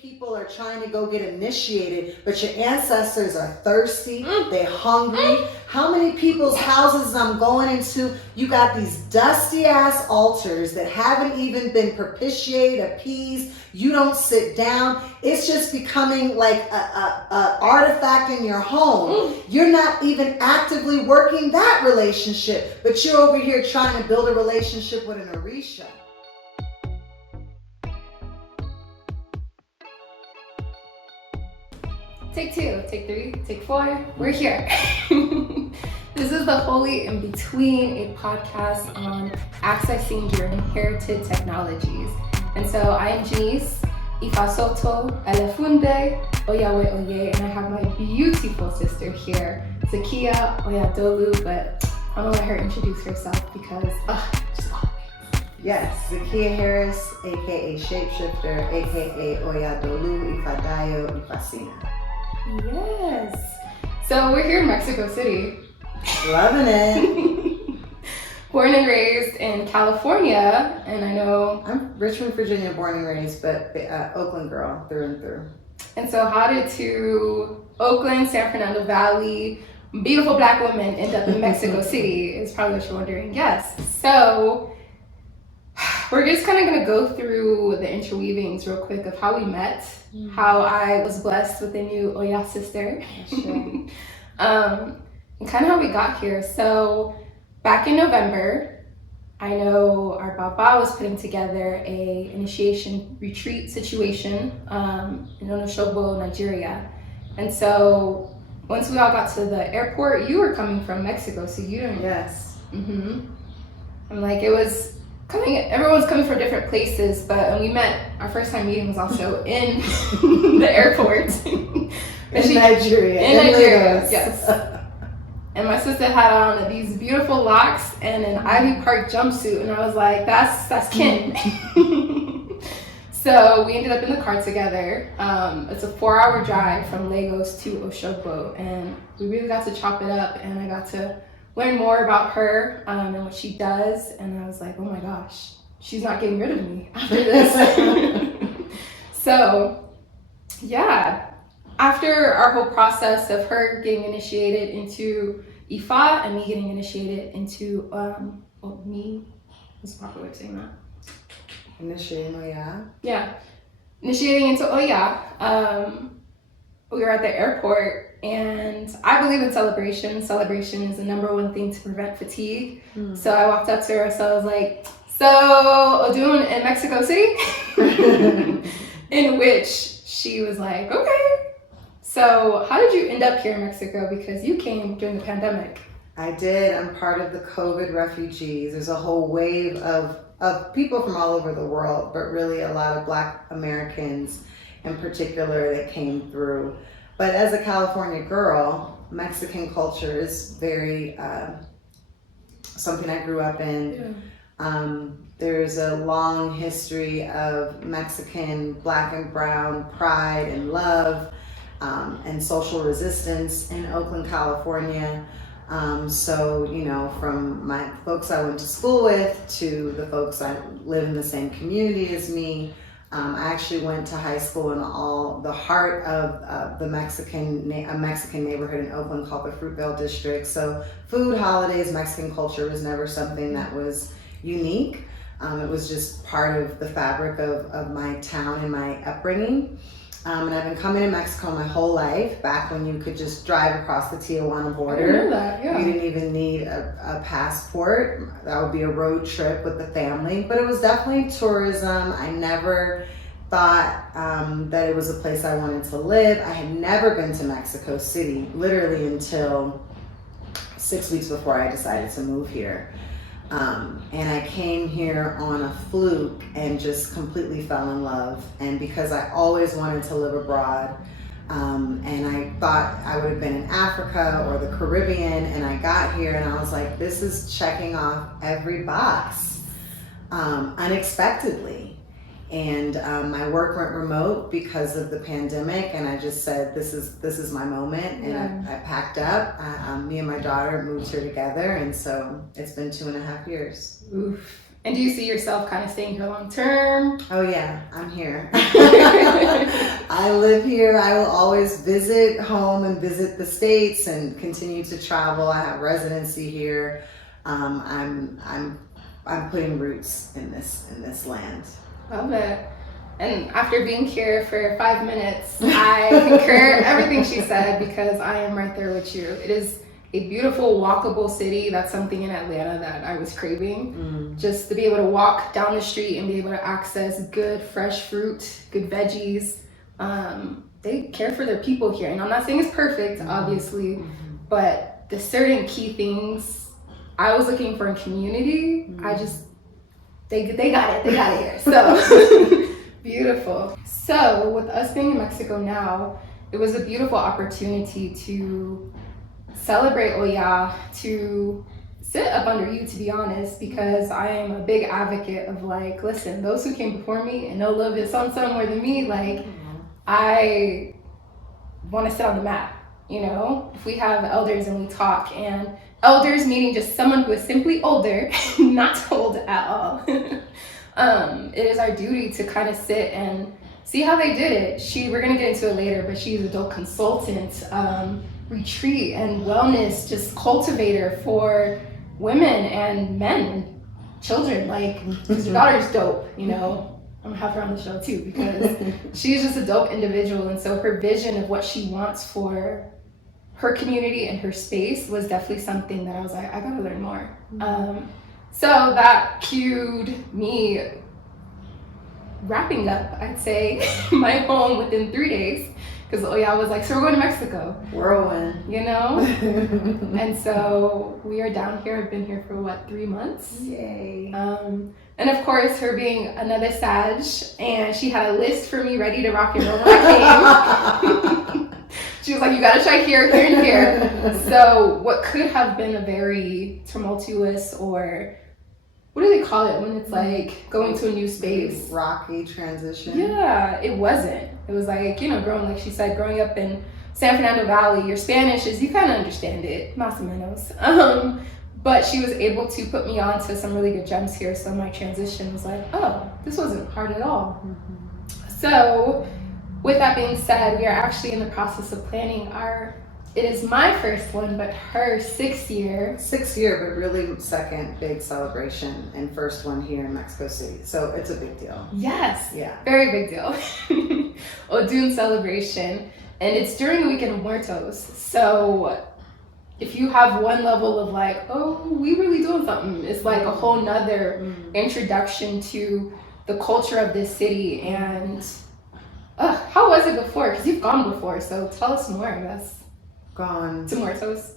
people are trying to go get initiated, but your ancestors are thirsty, they're hungry. How many people's houses I'm going into, you got these dusty ass altars that haven't even been propitiated, appeased. You don't sit down. It's just becoming like a artifact in your home. You're not even actively working that relationship, but you're over here trying to build a relationship with an Orisha. Take 2, take 3, take 4. We're here. This is the Holy in Between, a podcast on accessing your inherited technologies. And so I am Janiece, Ifa Soto, Elefunde, Oya Odun, and I have my beautiful sister here, Zakiya, Oya Odun, but I'm gonna let her introduce herself because just always. Yes, Zakiya Harris, aka Shapeshifter, aka Oya Odun, Ifadayo, Ifasina. Yes. So we're here in Mexico City. Loving it. Born and raised in California, and I know I'm Richmond, Virginia, born and raised, but Oakland girl through and through. And so how did two Oakland, San Fernando Valley, beautiful Black women end up in Mexico City is probably what you're wondering. Yes. So we're just kind of going to go through the interweavings real quick of how we met, how I was blessed with a new Oya sister, Sure. and kind of how we got here. So back in November, I know our Baba was putting together a initiation retreat situation in Onosogbo, Nigeria. And so once we all got to the airport, you were coming from Mexico, so you didn't. Yes. And like it was everyone's coming from different places, but when we met, our first time meeting was also in the airport. In Nigeria. In Nigeria, yes. And my sister had on these beautiful locks and an Ivy Park jumpsuit, and I was like, that's kin. So we ended up in the car together. It's a 4-hour drive from Lagos to Osogbo, and we really got to chop it up, and I got to learn more about her and what she does, and I was like, oh my gosh, she's not getting rid of me after this. So yeah, after our whole process of her getting initiated into Ifa and me getting initiated into me, what's the proper way of saying that? Initiating Oya. Yeah, initiating into Oya. We were at the airport, and I believe in celebration. Celebration is the number one thing to prevent fatigue. So I walked up to her, so I was like, so Odun in Mexico City? In which she was like, okay. So how did you end up here in Mexico? Because you came during the pandemic. I did. I'm part of the COVID refugees. There's a whole wave of people from all over the world, but really a lot of Black Americans in particular that came through. But as a California girl, Mexican culture is very something I grew up in. Yeah. There's a long history of Mexican Black and brown pride and love and social resistance in Oakland, California. So, you know, from my folks I went to school with to the folks I live in the same community as me. I actually went to high school in the heart of the Mexican neighborhood in Oakland called the Fruitvale District. So food, holidays, Mexican culture was never something that was unique. It was just part of the fabric of my town and my upbringing. And I've been coming to Mexico my whole life, back when you could just drive across the Tijuana border. I remember that, yeah. You didn't even need a passport. That would be a road trip with the family, but it was definitely tourism. I never thought that it was a place I wanted to live. I had never been to Mexico City, literally until 6 weeks before I decided to move here. And I came here on a fluke and just completely fell in love. And because I always wanted to live abroad, and I thought I would have been in Africa or the Caribbean, and I got here and I was like, this is checking off every box unexpectedly. And my work went remote because of the pandemic, and I just said, this is my moment. And I packed up. Me and my daughter moved here together, and so it's been 2.5 years. Oof. And do you see yourself kind of staying here long term? Oh yeah, I'm here. I live here. I will always visit home and visit the States and continue to travel. I have residency here. I'm putting roots in this land. Love it. And after being here for 5 minutes, I concur everything she said because I am right there with you. It is a beautiful, walkable city. That's something in Atlanta that I was craving. Just to be able to walk down the street and be able to access good, fresh fruit, good veggies. They care for their people here. And I'm not saying it's perfect, obviously, but the certain key things I was looking for in community, they got it here. So beautiful. So with us being in Mexico now, it was a beautiful opportunity to celebrate Oya, to sit up under you, to be honest, because I am a big advocate of like, listen, those who came before me and know love is on more than me, like I want to sit on the mat, you know? If we have elders and we talk, and elders meaning just someone who is simply older, not old at all. It is our duty to kind of sit and see how they did it. We're gonna get into it later, but she's an adult consultant, retreat and wellness just cultivator for women and men and children. Like, because your daughter's dope, you know. I'm gonna have her on the show too because she's just a dope individual, and so her vision of what she wants for her community and her space was definitely something that I was like, I gotta learn more. So that cued me wrapping up, I'd say, my home within 3 days, because Oya was like, so we're going to Mexico. Whirlwind. You know? And so we are down here. I've been here for 3 months? Yay. And of course, her being another Sag, and she had a list for me ready to rock and roll when I came. She was like, you gotta try here, here, and here. So what could have been a very tumultuous, or what do they call it when it's like going to a new space? Rocky transition. Yeah, it wasn't. It was like, you know, like she said, growing up in San Fernando Valley, your Spanish is, you kind of understand it, más o menos. But she was able to put me on to some really good gems here. So my transition was like, oh, this wasn't hard at all. So with that being said, we are actually in the process of planning it is my first one, but her 6th year. 6th year, but really second big celebration and first one here in Mexico City. So it's a big deal. Yes. Yeah. Very big deal. Odun celebration. And it's during the weekend of Muertos. So if you have one level of like, oh, we really doing something, it's like a whole nother introduction to the culture of this city. And how was it before? Because you've gone before, so tell us more, I guess. Gone. To Muertos.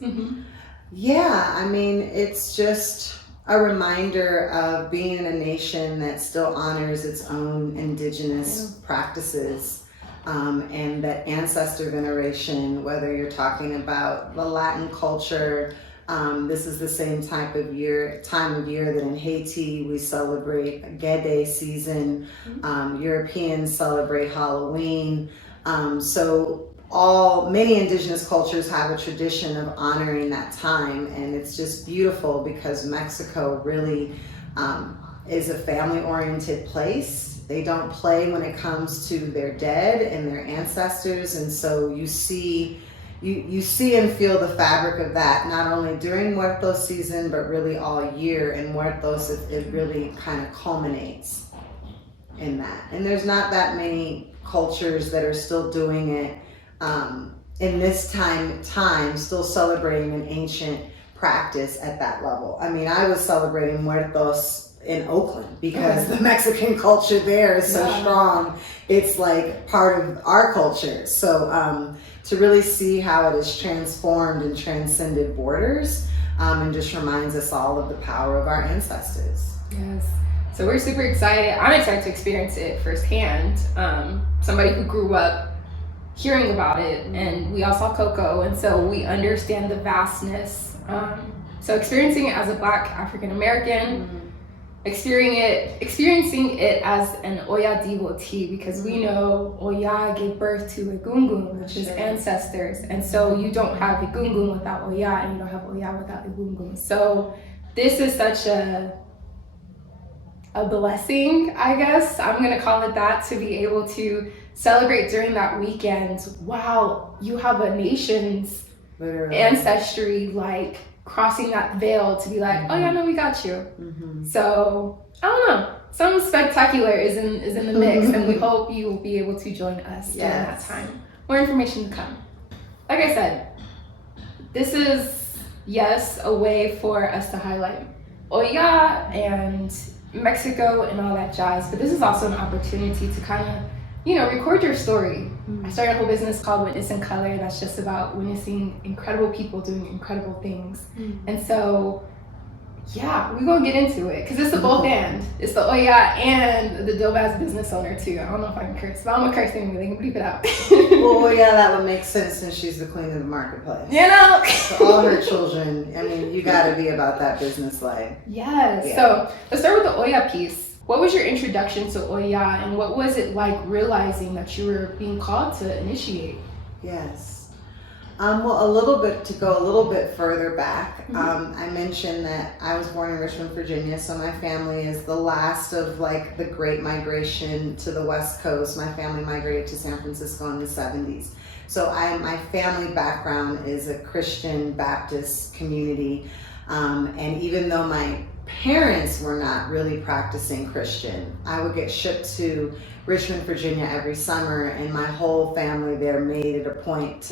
Yeah, I mean, it's just a reminder of being in a nation that still honors its own indigenous practices, and that ancestor veneration, whether you're talking about the Latin culture. This is the same time of year that in Haiti we celebrate Gede season. Europeans celebrate Halloween. So many indigenous cultures have a tradition of honoring that time, and it's just beautiful because Mexico really is a family-oriented place. They don't play when it comes to their dead and their ancestors, and so you see and feel the fabric of that not only during Muertos season but really all year. And Muertos, it really kind of culminates in that. And there's not that many cultures that are still doing it in this time, still celebrating an ancient practice at that level. I mean, I was celebrating Muertos in Oakland because the Mexican culture there is so strong. It's like part of our culture. So to really see how it has transformed and transcended borders, and just reminds us all of the power of our ancestors. Yes. So we're super excited. I'm excited to experience it firsthand. Somebody who grew up hearing about it, and we all saw Coco, and so we understand the vastness. So experiencing it as a Black African American, experiencing it as an Oya devotee, because we know Oya gave birth to Egungun, which is ancestors, and so you don't have Egungun without Oya, and you don't have Oya without Egungun. So this is such a a blessing, I guess. I'm going to call it that, to be able to celebrate during that weekend. Wow, you have a nation's Literally. ancestry, like crossing that veil to be like, oh yeah, no, we got you. So I don't know. Something spectacular is in the mix, and we hope you will be able to join us during that time. More information to come. Like I said, this is, yes, a way for us to highlight Oya and Mexico and all that jazz, but this is also an opportunity to kind of, record your story. I started a whole business called Witness in Color that's just about witnessing incredible people doing incredible things. And so, yeah, we're gonna get into it because it's the both and. It's the Oya and the dope ass business owner too. I don't know if I can curse, but I'm gonna curse anyway. They can bleep it out. Well, yeah, that would make sense since she's the queen of the marketplace. For all her children, I mean, you gotta be about that business life. Yes. Yeah. So let's start with the Oya piece. What was your introduction to Oya, and what was it like realizing that you were being called to initiate? Yes. Well, to go a little bit further back, I mentioned that I was born in Richmond, Virginia, so my family is the last of like the great migration to the West Coast. My family migrated to San Francisco in the 70s. So my family background is a Christian Baptist community, and even though my parents were not really practicing Christian, I would get shipped to Richmond, Virginia every summer, and my whole family there made it a point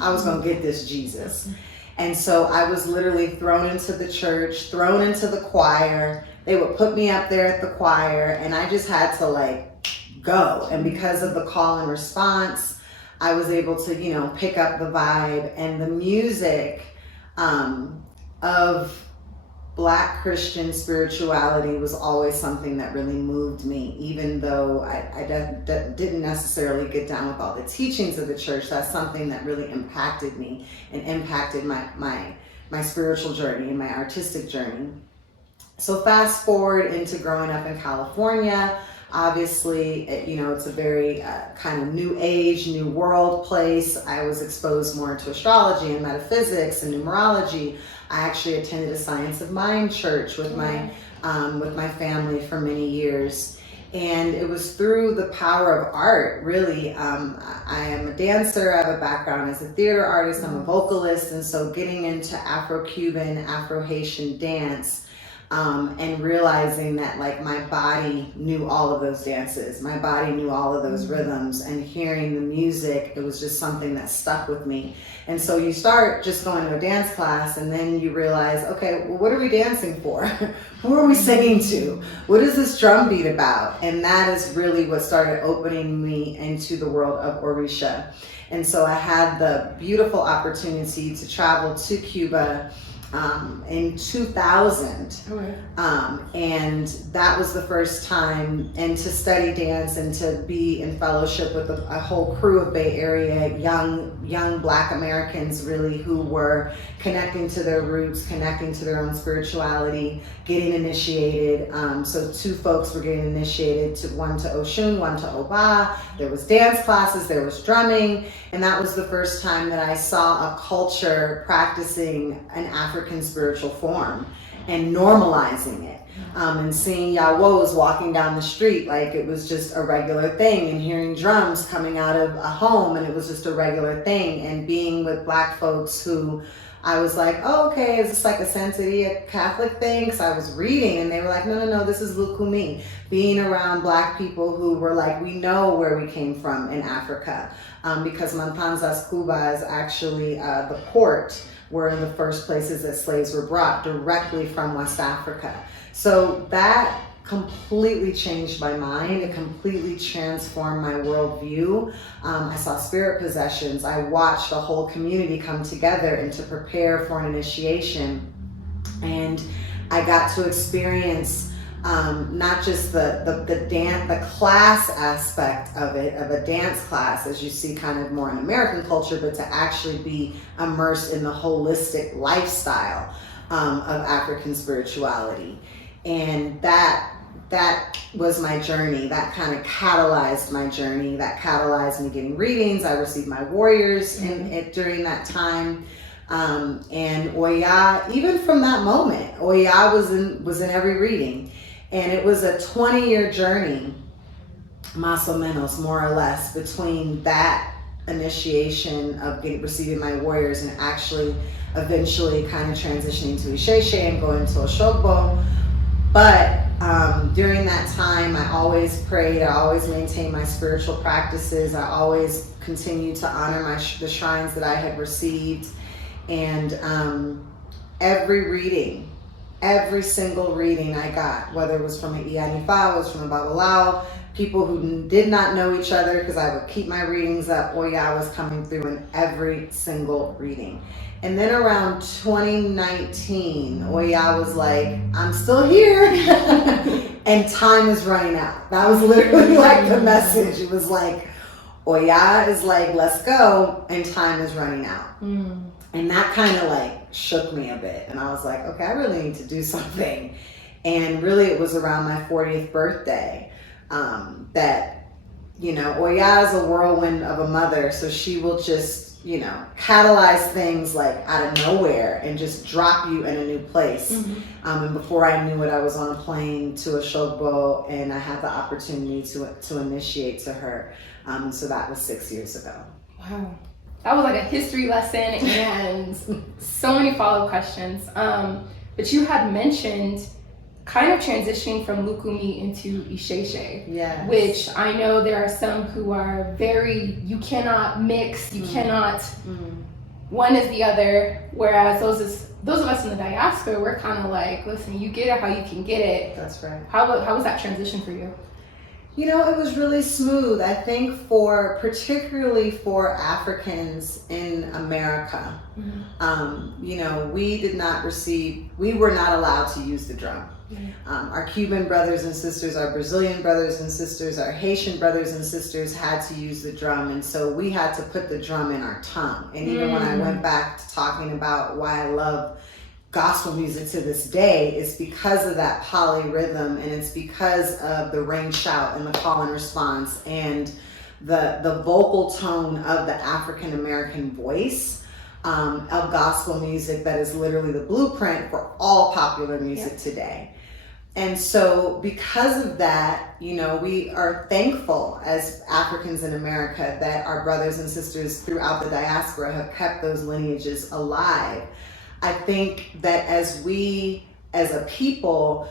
I was gonna get this Jesus. And so I was literally thrown into the church, thrown into the choir. They would put me up there at the choir, and I just had to go. And because of the call and response, I was able to, pick up the vibe and the music of Black Christian spirituality was always something that really moved me, even though I didn't necessarily get down with all the teachings of the church. That's something that really impacted me and impacted my spiritual journey and my artistic journey. So fast forward into growing up in California. Obviously, it's a very kind of new age, new world place. I was exposed more to astrology and metaphysics and numerology. I actually attended a Science of Mind church with my family for many years. And it was through the power of art, really. I am a dancer. I have a background as a theater artist. I'm a vocalist. And so getting into Afro-Cuban, Afro-Haitian dance, and realizing that my body knew all of those dances, my body knew all of those rhythms, and hearing the music, it was just something that stuck with me. And so you start just going to a dance class, and then you realize, okay, well, what are we dancing for? Who are we singing to? What is this drum beat about? And that is really what started opening me into the world of Orisha. And so I had the beautiful opportunity to travel to Cuba in 2000, and that was the first time, and to study dance and to be in fellowship with a whole crew of Bay Area young Black Americans, really, who were connecting to their roots, connecting to their own spirituality, getting initiated. So two folks were getting initiated, one to Oshun, one to Oba. There was dance classes, there was drumming, and that was the first time that I saw a culture practicing an African spiritual form and normalizing it. And seeing Yawos walking down the street like it was just a regular thing, and hearing drums coming out of a home and it was just a regular thing, and being with Black folks who I was like, oh, okay, is this like a Santeria Catholic thing? Because I was reading and they were like, no, this is Lukumi. Being around Black people who were like, we know where we came from in Africa, because Matanzas, Cuba is actually the port were the first places that slaves were brought directly from West Africa. So that completely changed my mind. It completely transformed my worldview. I saw spirit possessions. I watched a whole community come together and to prepare for an initiation. And I got to experience not just the class aspect of it, of a dance class, as you see kind of more in American culture, but to actually be immersed in the holistic lifestyle of African spirituality. And that was my journey. That kind of catalyzed my journey. That catalyzed me getting readings. I received my warriors during that time. And Oya, even from that moment, Oya was in every reading. And it was a 20-year journey, más o menos, more or less, between that initiation of receiving my warriors and actually eventually kind of transitioning to Isheshe and going to Oshogbo. But during that time, I always prayed, I always maintained my spiritual practices, I always continued to honor the shrines that I had received. And every single reading I got, whether it was from an Ianifa, it was from a Babalao, people who did not know each other, because I would keep my readings up, Oya was coming through in every single reading. And then around 2019, Oya was like, I'm still here, and time is running out. That was literally like the message. It was like, Oya is like, let's go, and time is running out. And that kind of like shook me a bit. And I was like, okay, I really need to do something. And really it was around my 40th birthday that, you know, Oya is a whirlwind of a mother. So she will just, you know, catalyze things like out of nowhere and just drop you in a new place. And before I knew it, I was on a plane to Oshogbo, and I had the opportunity to initiate to her. So that was 6 years ago. Wow. That was like a history lesson and so many follow-up questions. But you had mentioned kind of transitioning from Lukumi into Isheshe. Yes. Which I know there are some who are you cannot mix, you cannot, one is the other. Whereas those of us in the diaspora, we're kind of like, listen, you get it how you can get it. That's right. How was that transition for you? You know, it was really smooth. I think particularly for Africans in America, you know, we were not allowed to use the drum. Our Cuban brothers and sisters, our Brazilian brothers and sisters, our Haitian brothers and sisters had to use the drum. And so we had to put the drum in our tongue. And even when I went back to talking about why I love gospel music to this day, is because of that polyrhythm, and it's because of the ring shout and the call and response and the vocal tone of the African American voice of gospel music that is literally the blueprint for all popular music today. And so because of that, you know, we are thankful as Africans in America that our brothers and sisters throughout the diaspora have kept those lineages alive. I think that as we, as a people,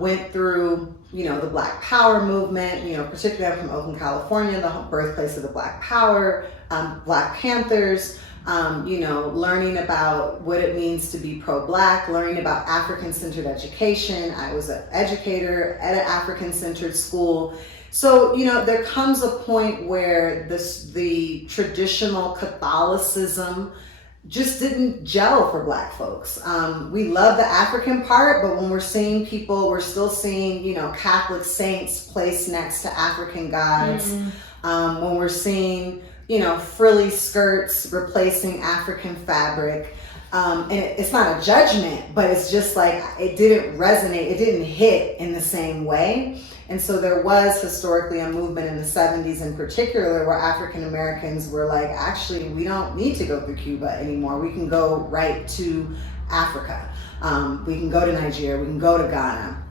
went through, you know, the Black Power movement, you know, particularly I'm from Oakland, California, the birthplace of the Black Power, Black Panthers, you know, learning about what it means to be pro-Black, learning about African-centered education. I was an educator at an African-centered school. So, you know, there comes a point where the traditional Catholicism just didn't gel for Black folks. We love the African part, but when we're seeing people, we're still seeing, you know, Catholic saints placed next to African gods. When we're seeing, you know, frilly skirts replacing African fabric. And it's not a judgment, but it's just like, it didn't resonate, it didn't hit in the same way. And so there was historically a movement in the 70s in particular where African Americans were like, actually, we don't need to go through Cuba anymore. We can go right to Africa. We can go to Nigeria, we can go to Ghana.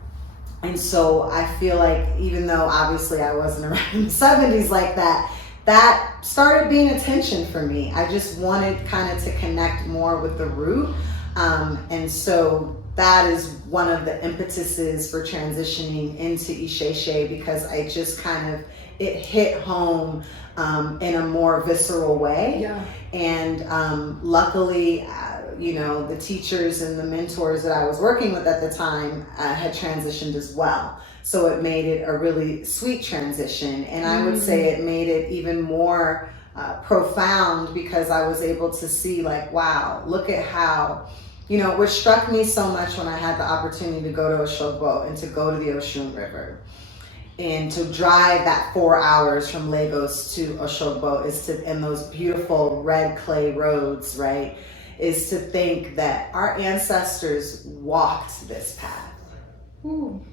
And so I feel like even though obviously I wasn't around in the 70s like that, that started being a tension for me. I just wanted kind of to connect more with the root. And so that is one of the impetuses for transitioning into Isheshe, because I just kind of, it hit home in a more visceral way. Yeah. And luckily, you know, the teachers and the mentors that I was working with at the time had transitioned as well. So it made it a really sweet transition. And I would say it made it even more profound, because I was able to see like, wow, look at how, you know, what struck me so much when I had the opportunity to go to Oshogbo and to go to the Oshun River and to drive that 4 hours from Lagos to Oshogbo is to, in those beautiful red clay roads, right, is to think that our ancestors walked this path. Ooh.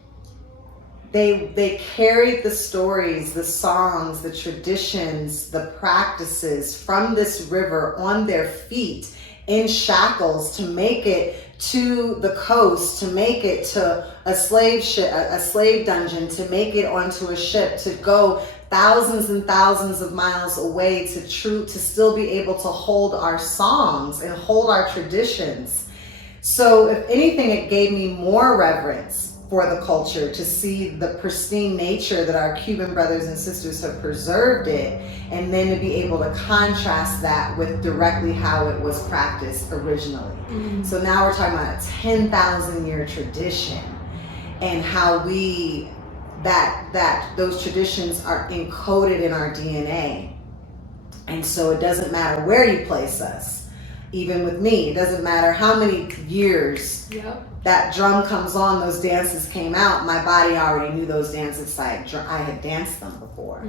They carried the stories, the songs, the traditions, the practices from this river on their feet in shackles to make it to the coast, to make it to a slave ship, a slave dungeon, to make it onto a ship, to go thousands and thousands of miles away to still be able to hold our songs and hold our traditions. So if anything, it gave me more reverence for the culture, to see the pristine nature that our Cuban brothers and sisters have preserved it, and then to be able to contrast that with directly how it was practiced originally. So now we're talking about a 10,000 year tradition, and how that those traditions are encoded in our DNA. And so it doesn't matter where you place us. Even with me, it doesn't matter how many years that drum comes on, those dances came out, my body already knew those dances. I had danced them before.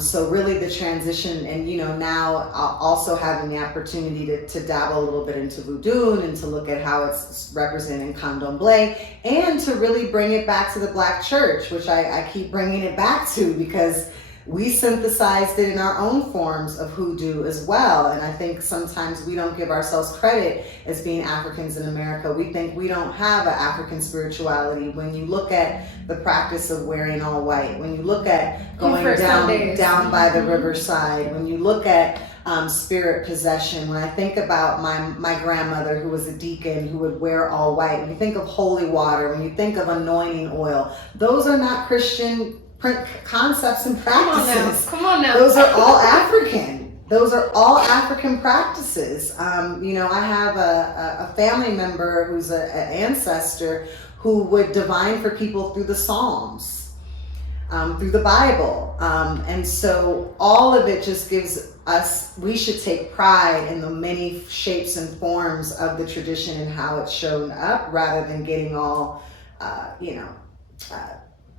So really the transition, and now also having the opportunity to dabble a little bit into voodoo and to look at how it's represented in candomblé, and to really bring it back to the Black church, which I keep bringing it back to, because we synthesized it in our own forms of hoodoo as well. And I think sometimes we don't give ourselves credit as being Africans in America. We think we don't have an African spirituality. When you look at the practice of wearing all white, when you look at going down by the riverside, when you look at spirit possession, when I think about my grandmother who was a deacon who would wear all white, when you think of holy water, when you think of anointing oil, those are not Christian concepts and practices. Come on now. Those are all African. Those are all African practices. I have a family member who's an ancestor who would divine for people through the Psalms, through the Bible. And so all of it just gives us, we should take pride in the many shapes and forms of the tradition and how it's shown up, rather than getting all,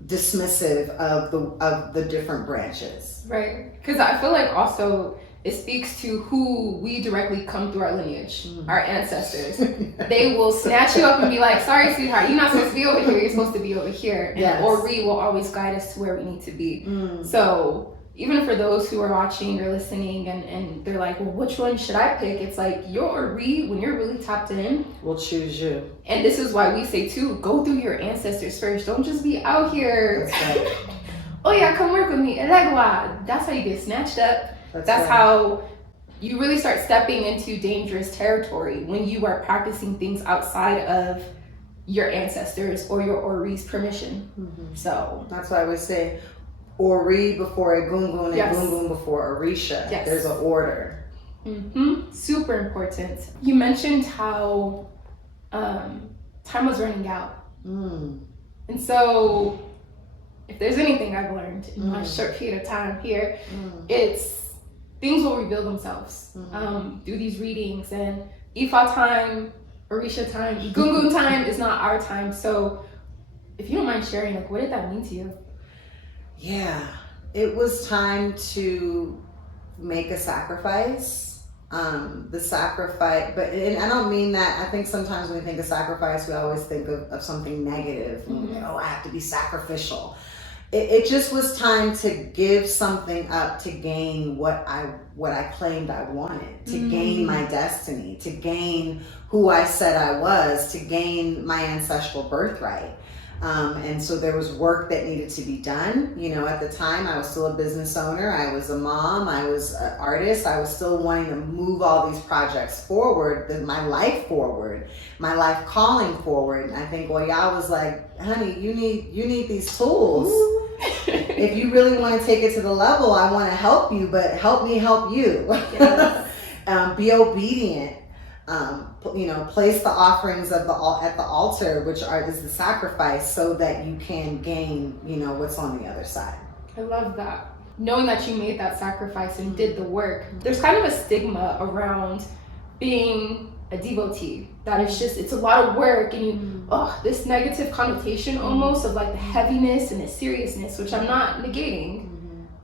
dismissive of the different branches. Right, because I feel like also it speaks to who we directly come through our lineage, our ancestors. They will snatch you up and be like, sorry sweetheart, you're not supposed to be over here, you're supposed to be over here. And Ori will always guide us to where we need to be. So even for those who are watching or listening and they're like, well, which one should I pick? It's like, your Ori, when you're really tapped in, will choose you. And this is why we say too, go through your ancestors first. Don't just be out here. That's right. Oh yeah, come work with me. That's how you get snatched up. That's how you really start stepping into dangerous territory, when you are practicing things outside of your ancestors or your Ori's permission. So that's why we say Ori before Egungun and Egungun before Orisha. There's an order. Super important. You mentioned how time was running out. And so if there's anything I've learned in my short period of time here, it's things will reveal themselves through these readings. And Ifa time, Orisha time, Egungun time is not our time. So if you don't mind sharing, what did that mean to you? Yeah, it was time to make a sacrifice. The sacrifice, and I don't mean that. I think sometimes when we think of sacrifice, we always think of something negative. I have to be sacrificial. It just was time to give something up to gain what I claimed I wanted, to gain my destiny, to gain who I said I was, to gain my ancestral birthright. And so there was work that needed to be done. At the time I was still a business owner. I was a mom. I was an artist. I was still wanting to move all these projects forward, my life forward, my life calling forward. And I think Oya was like, honey, you need these tools. If you really want to take it to the level, I want to help you, but help me help you. Be obedient. Place the offerings at the altar, which is the sacrifice, so that you can gain, what's on the other side. I love that. Knowing that you made that sacrifice and did the work. There's kind of a stigma around being a devotee, that it's a lot of work, and this negative connotation almost of the heaviness and the seriousness, which I'm not negating.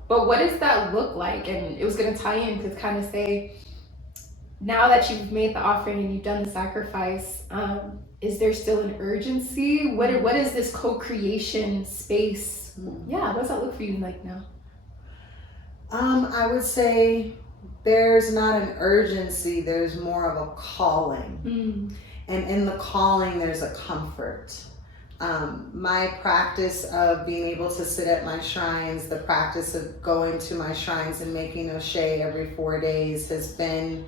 But what does that look like? And it was going to tie in to kind of say, now that you've made the offering and you've done the sacrifice, is there still an urgency? What is this co-creation space? What does that look for you like now? I would say there's not an urgency, there's more of a calling. And in the calling, there's a comfort. My practice of being able to sit at my shrines, the practice of going to my shrines and making O'Shea every 4 days has been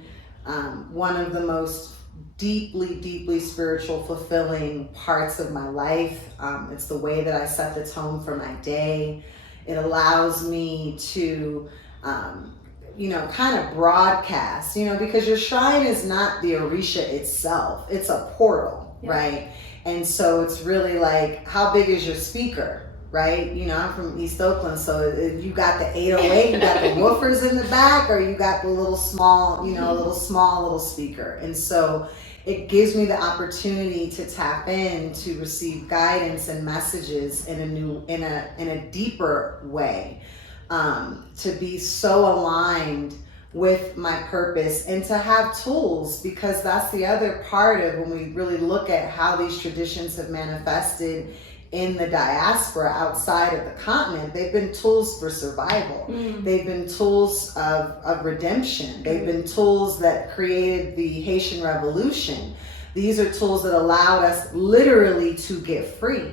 one of the most deeply spiritual, fulfilling parts of my life. It's the way that I set the tone for my day. It allows me to, kind of broadcast, because your shrine is not the Orisha itself. It's a portal, right? And so it's really like, how big is your speaker, right? I'm from East Oakland, so if you got the 808, you got the woofers in the back, or you got the little small, little speaker. And so it gives me the opportunity to tap in, to receive guidance and messages in a deeper way, to be so aligned with my purpose and to have tools, because that's the other part of when we really look at how these traditions have manifested in the diaspora outside of the continent. They've been tools for survival. They've been tools of redemption. They've been tools that created the Haitian Revolution. These are tools that allowed us literally to get free.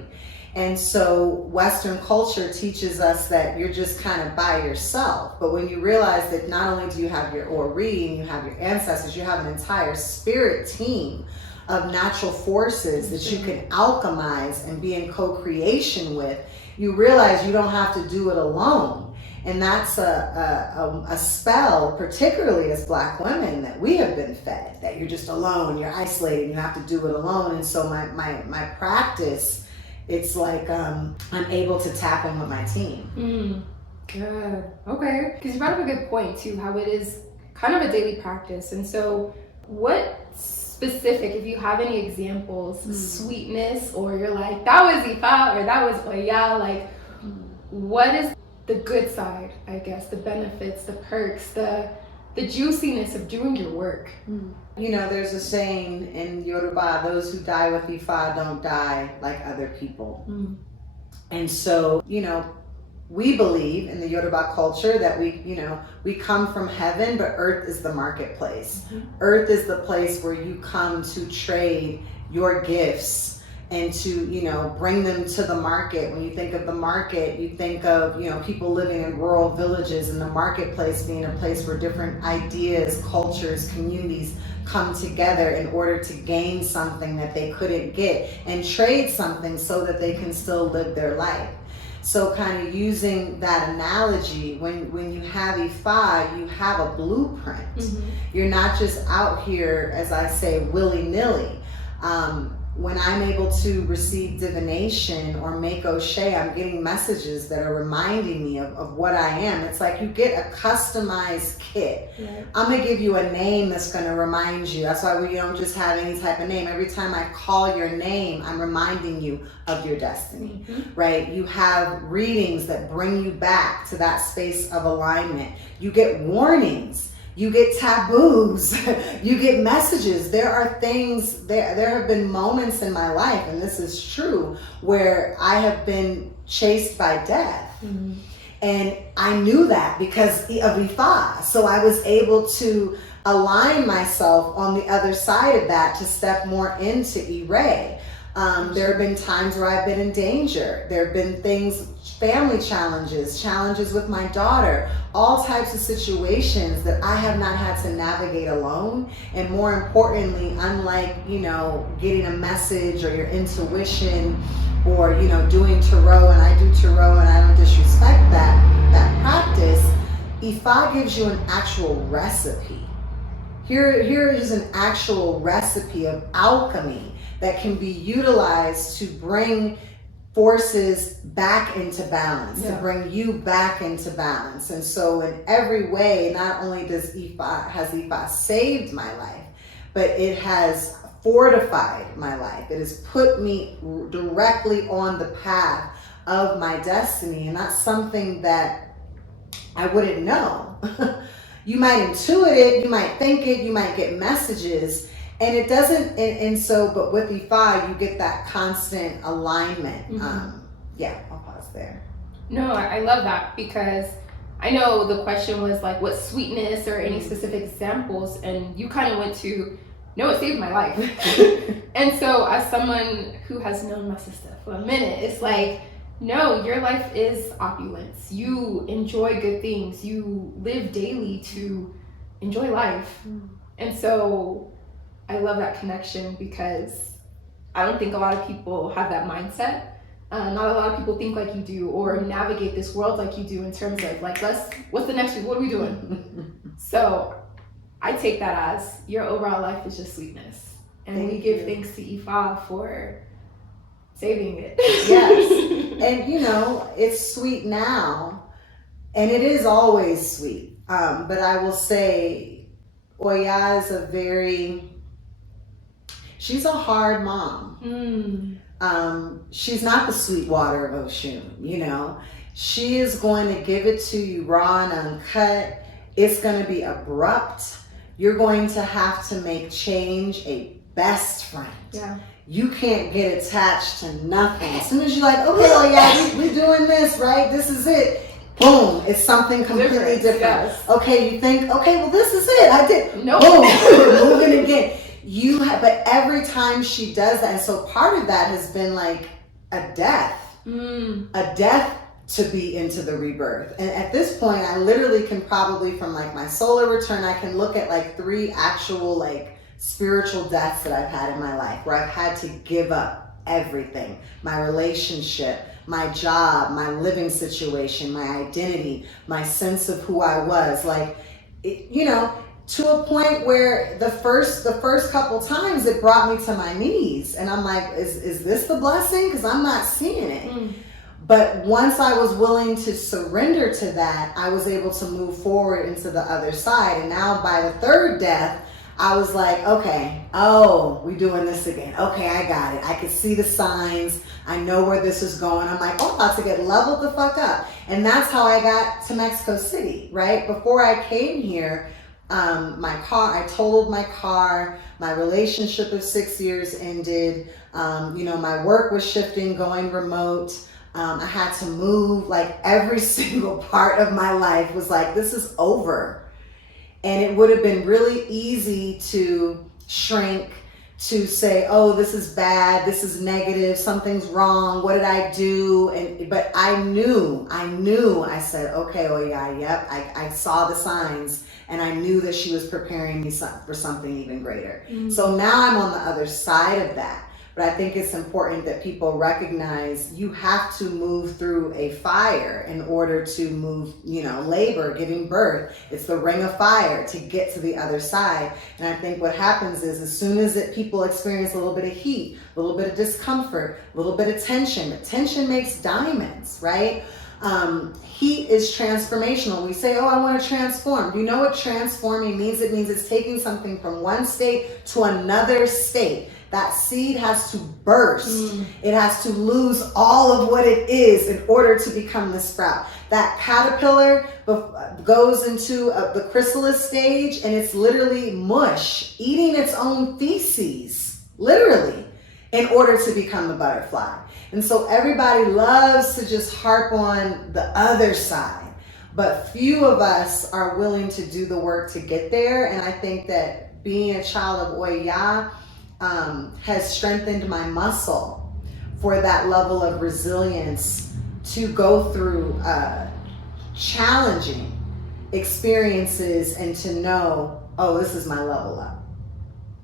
And so Western culture teaches us that you're just kind of by yourself. But when you realize that not only do you have your Ori and you have your ancestors, you have an entire spirit team of natural forces that you can alchemize and be in co-creation with, you realize you don't have to do it alone. And that's a spell, particularly as Black women, that we have been fed, that you're just alone, you're isolated, and you have to do it alone. And so my practice, it's like I'm able to tap in with my team. Good. Okay. Because you brought up a good point too, how it is kind of a daily practice. And so what specific, if you have any examples, sweetness, or you're like, that was Ifa, or that was Oya, like what is the good side, I guess, the benefits, the perks, the juiciness of doing your work? There's a saying in Yoruba, those who die with Ifa don't die like other people. And so, we believe in the Yoruba culture that we come from heaven, but earth is the marketplace. Earth is the place where you come to trade your gifts and to, bring them to the market. When you think of the market, you think of, people living in rural villages, and the marketplace being a place where different ideas, cultures, communities come together in order to gain something that they couldn't get and trade something so that they can still live their life. So kind of using that analogy, when you have Ifa, you have a blueprint. You're not just out here, as I say, willy-nilly. When I'm able to receive divination or make O'Shea, I'm getting messages that are reminding me of what I am. It's like you get a customized kit. I'm going to give you a name that's going to remind you. That's why we don't just have any type of name. Every time I call your name, I'm reminding you of your destiny, right? You have readings that bring you back to that space of alignment. You get warnings. You get taboos, you get messages. There are things, there have been moments in my life, and this is true, where I have been chased by death. And I knew that because of Ifa. So I was able to align myself on the other side of that to step more into Ire. There have been times where I've been in danger. There have been things, family challenges with my daughter, all types of situations that I have not had to navigate alone. And more importantly, unlike, getting a message or your intuition or, doing tarot, and I do tarot and I don't disrespect that practice, Ifa gives you an actual recipe. Here is an actual recipe of alchemy that can be utilized to bring forces back into balance, to bring you back into balance. And so in every way, not only has Ifa saved my life, but it has fortified my life. It has put me directly on the path of my destiny. And that's something that I wouldn't know. You might intuit it, you might think it, you might get messages, and it doesn't, and so, but with Ifa, you get that constant alignment. I'll pause there. No, I love that, because I know the question was like, what sweetness or any specific examples, and you kind of went to no, it saved my life. And so as someone who has known my sister for a minute, it's like, no, your life is opulence. You enjoy good things. You live daily to enjoy life. And so I love that connection because I don't think a lot of people have that mindset. Not a lot of people think like you do or navigate this world like you do in terms of like, what's the next week? What are we doing? So I take that as your overall life is just sweetness. And we give thanks to Ifa for saving it. Yes. And you know, it's sweet now and it is always sweet. But I will say Oya is she's a hard mom. She's not the sweet water of Oshun, you know. She is going to give it to you raw and uncut. It's going to be abrupt. You're going to have to make change a best friend. Yeah. You can't get attached to nothing. As soon as you're like, okay, oh yeah, we're doing this, right? This is it. Boom, it's something completely different. Yes. Okay, you think, okay, well this is it. I did. No. Boom, moving again. But every time she does that, and so part of that has been like a death to be into the rebirth. And at this point, I literally can probably, from like my solar return, I can look at like 3 actual like spiritual deaths that I've had in my life where I've had to give up everything, my relationship, my job, my living situation, my identity, my sense of who I was, like, you know, to a point where the first couple times it brought me to my knees, and I'm like, is this the blessing? Because I'm not seeing it. But once I was willing to surrender to that, I was able to move forward into the other side. And now by the 3rd death, I was like, okay, oh, we doing this again. Okay, I got it. I could see the signs. I know where this is going. I'm like, oh, I'm about to get leveled the fuck up. And that's how I got to Mexico City, right? Before I came here, I totaled my car. My relationship of 6 years ended. You know, my work was shifting, going remote. I had to move. Like every single part of my life was like, this is over. And it would have been really easy to shrink, to say, oh, this is bad, this is negative, something's wrong, what did I do? But I knew, I said, okay, oh yeah, yep, I saw the signs, and I knew that she was preparing me for something even greater. So now I'm on the other side of that. But I think it's important that people recognize you have to move through a fire in order to move, you know, labor, giving birth. It's the ring of fire to get to the other side. And I think what happens is as soon as people experience a little bit of heat, a little bit of discomfort, a little bit of tension, tension makes diamonds, right? Heat is transformational. We say, oh, I want to transform. Do you know what transforming means? It means it's taking something from one state to another state. That seed has to burst. It has to lose all of what it is in order to become the sprout. That caterpillar goes into the chrysalis stage, and it's literally mush, eating its own feces, literally, in order to become the butterfly. And so everybody loves to just harp on the other side, but few of us are willing to do the work to get there. And I think that being a child of Oya has strengthened my muscle for that level of resilience to go through challenging experiences and to know, oh, this is my level up.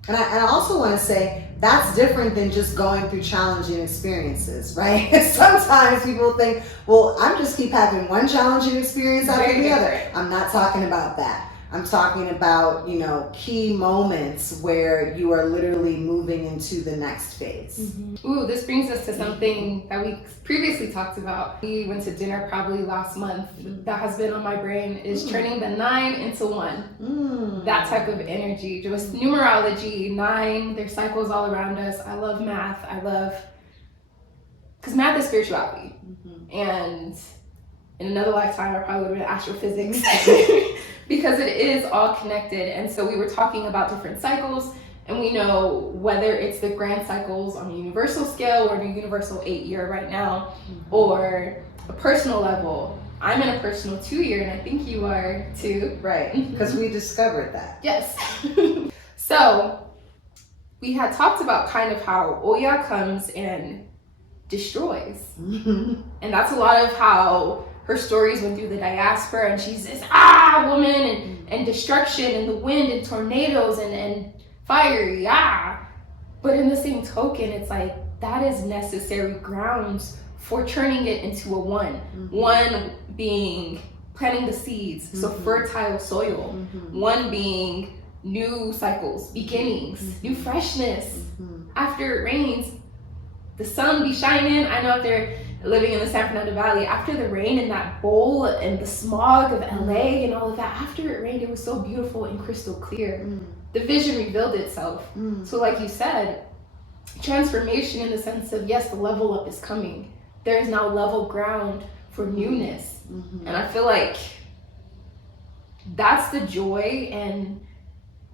And I also want to say that's different than just going through challenging experiences, right? Sometimes people think, well, I'm just keep having one challenging experience after the other. I'm not talking about that. I'm talking about, you know, key moments where you are literally moving into the next phase. Ooh, this brings us to something that we previously talked about. We went to dinner probably last month. That has been on my brain is turning the 9 into 1. That type of energy, just numerology, 9, there's cycles all around us. I love math. Because math is spirituality. And in another lifetime, I probably would have been astrophysics. Because it is all connected. And so we were talking about different cycles, and we know whether it's the grand cycles on a universal scale or the universal 8-year right now, or a personal level. I'm in a personal 2-year, and I think you are too. Right, because we discovered that. Yes. So we had talked about kind of how Oya comes and destroys. And that's a lot of how her stories went through the diaspora, and she's this woman and destruction and the wind and tornadoes and fire, But in the same token, it's like that is necessary grounds for turning it into a one. One being planting the seeds, so fertile soil. One being new cycles, beginnings, new freshness. After it rains, the sun be shining. I know if they're living in the San Fernando Valley, after the rain and that bowl and the smog of LA and all of that, after it rained, it was so beautiful and crystal clear. The vision revealed itself. So like you said, transformation in the sense of, yes, the level up is coming. There is now level ground for newness. And I feel like that's the joy and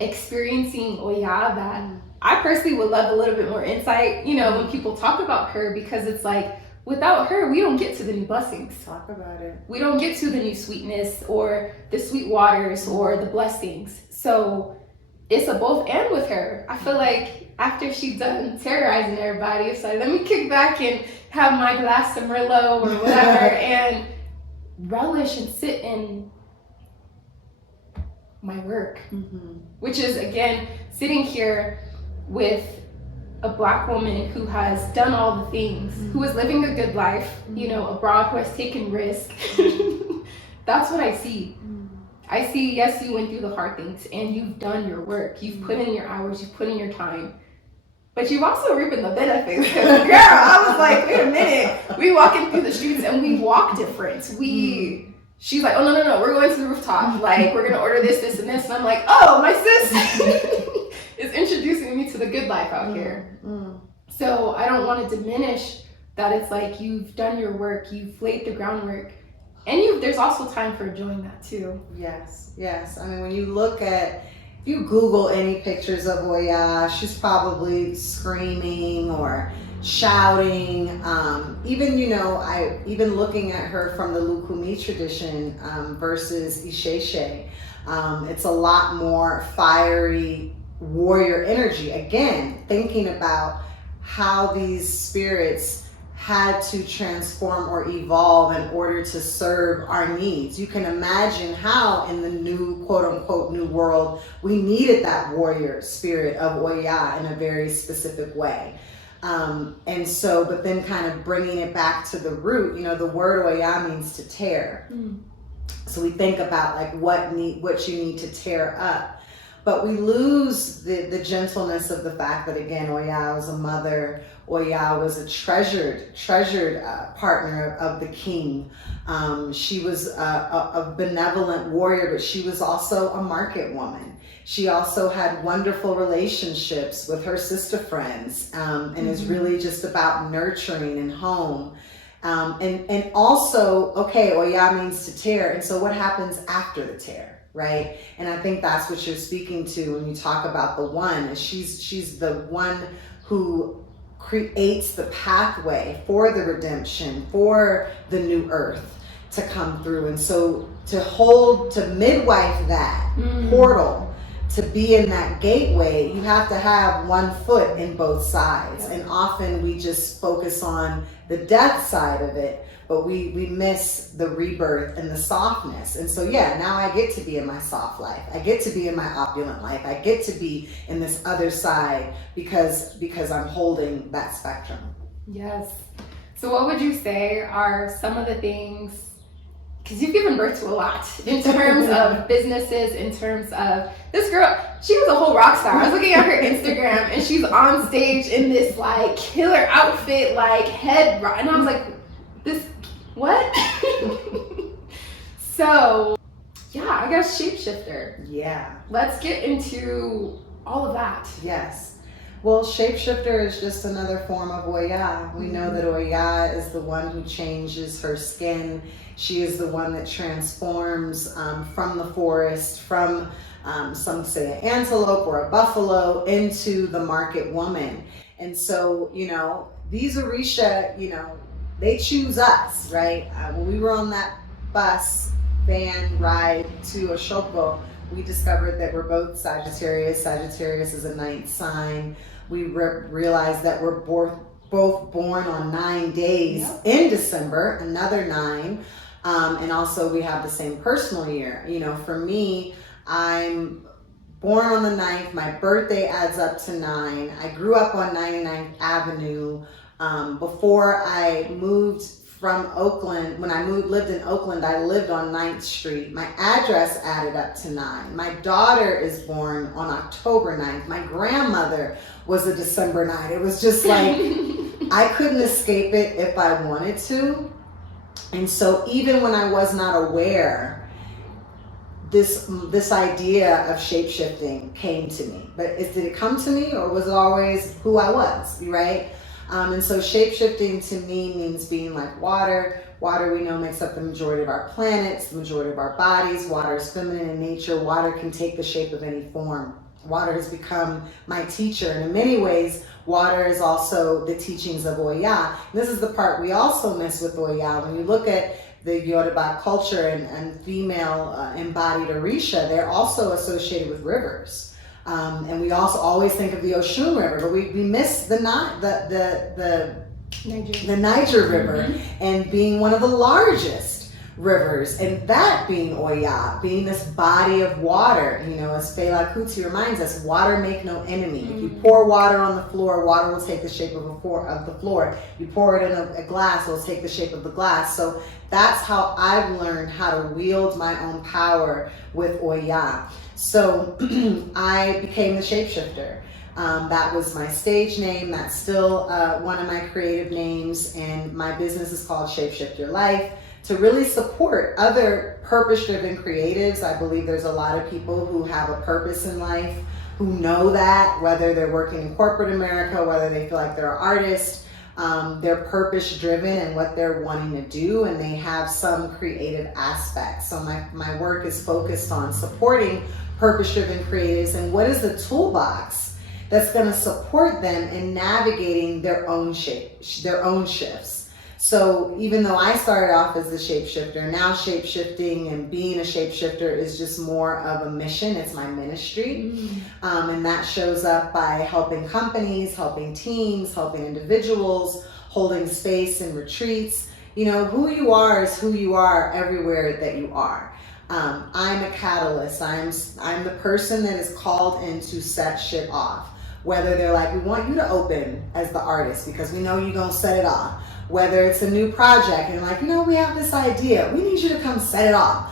experiencing Oya that I personally would love a little bit more insight, when people talk about her, because it's like, without her, we don't get to the new blessings. Talk about it. We don't get to the new sweetness or the sweet waters or the blessings. So it's a both and with her. I feel like after she's done terrorizing everybody, it's like, let me kick back and have my glass of Merlot or whatever and relish and sit in my work, which is, again, sitting here with a Black woman who has done all the things, who is living a good life, abroad, who has taken risk. That's what I see. I see, yes, you went through the hard things and you've done your work. You've put in your hours, you've put in your time. But you've also reaping the benefits. Because, girl, I was like, wait a minute. We walking through the streets and we walk different. She's like, oh, no, we're going to the rooftop. Like, we're going to order this, and this. And I'm like, oh, my sis is introducing me to the good life out here. So I don't want to diminish that. It's like, you've done your work. You've laid the groundwork. And there's also time for enjoying that too. Yes. I mean, when you look at, if you Google any pictures of Oya, she's probably screaming or shouting. Even looking at her from the Lukumi tradition versus Isheshe, it's a lot more fiery warrior energy. Again, thinking about how these spirits had to transform or evolve in order to serve our needs. You can imagine how in the new, quote unquote, new world, we needed that warrior spirit of Oya in a very specific way. But then kind of bringing it back to the root, the word Oya means to tear. So we think about like what you need to tear up. But we lose the gentleness of the fact that, again, Oya was a mother. Oya was a treasured partner of the king. She was a benevolent warrior, but she was also a market woman. She also had wonderful relationships with her sister friends, and is really just about nurturing and home. And also, okay, Oya means to tear. And so what happens after the tear? Right? And I think that's what you're speaking to when you talk about the one, is she's the one who creates the pathway for the redemption, for the new earth to come through. And so to midwife that portal, to be in that gateway, you have to have one foot in both sides. And often we just focus on the death side of it, but we miss the rebirth and the softness. And so, now I get to be in my soft life. I get to be in my opulent life. I get to be in this other side because I'm holding that spectrum. Yes. So what would you say are some of the things, because you've given birth to a lot in terms of businesses, in terms of this girl, she was a whole rock star. I was looking at her Instagram and she's on stage in this like killer outfit, like head rock. And I was like, what? So, I guess shapeshifter. Yeah. Let's get into all of that. Yes. Well, shapeshifter is just another form of Oya. We know that Oya is the one who changes her skin. She is the one that transforms from the forest, from some say an antelope or a buffalo, into the market woman. And so, these Orisha, they choose us, right? When we were on that van ride to Oshogbo, we discovered that we're both Sagittarius. Sagittarius is a 9th sign. We realized that we're both born on 9 days in December, another 9. And also we have the same personal year. You know, for me, I'm born on the 9th. My birthday adds up to 9. I grew up on 99th Avenue. Before I moved from Oakland, when I lived in Oakland, I lived on 9th Street. My address added up to 9. My daughter is born on October 9th. My grandmother was a December 9th. It was just like, I couldn't escape it if I wanted to. And so even when I was not aware, this idea of shape-shifting came to me. But did it come to me, or was it always who I was, right? And so shape-shifting to me means being like water. Water, we know, makes up the majority of our planets, the majority of our bodies. Water is feminine in nature. Water can take the shape of any form. Water has become my teacher. And in many ways, water is also the teachings of Oya. This is the part we also miss with Oya. When you look at the Yoruba culture and female embodied Orisha, they're also associated with rivers. And we also always think of the Oshun River, but we miss the Niger River and being one of the largest rivers, and that being Oya, being this body of water. You know, as Fela Kuti reminds us, water make no enemy. If you pour water on the floor, water will take the shape of the floor. You pour it in a glass, it will take the shape of the glass. So that's how I've learned how to wield my own power with Oya. So I became the shapeshifter. That was my stage name. That's still one of my creative names, and my business is called Shapeshift Your Life, to really support other purpose-driven creatives. I believe there's a lot of people who have a purpose in life, who know that, whether they're working in corporate America, whether they feel like they're an artist, they're purpose-driven in what they're wanting to do, and they have some creative aspect. So my work is focused on supporting purpose-driven creatives, and what is the toolbox that's going to support them in navigating their own shifts. So even though I started off as a shapeshifter, now shapeshifting and being a shapeshifter is just more of a mission. It's my ministry. And that shows up by helping companies, helping teams, helping individuals, holding space and retreats. You know, who you are is who you are everywhere that you are. I'm a catalyst. I'm the person that is called in to set shit off. Whether they're like, we want you to open as the artist because we know you're going to set it off. Whether it's a new project and like, you know, we have this idea, we need you to come set it off.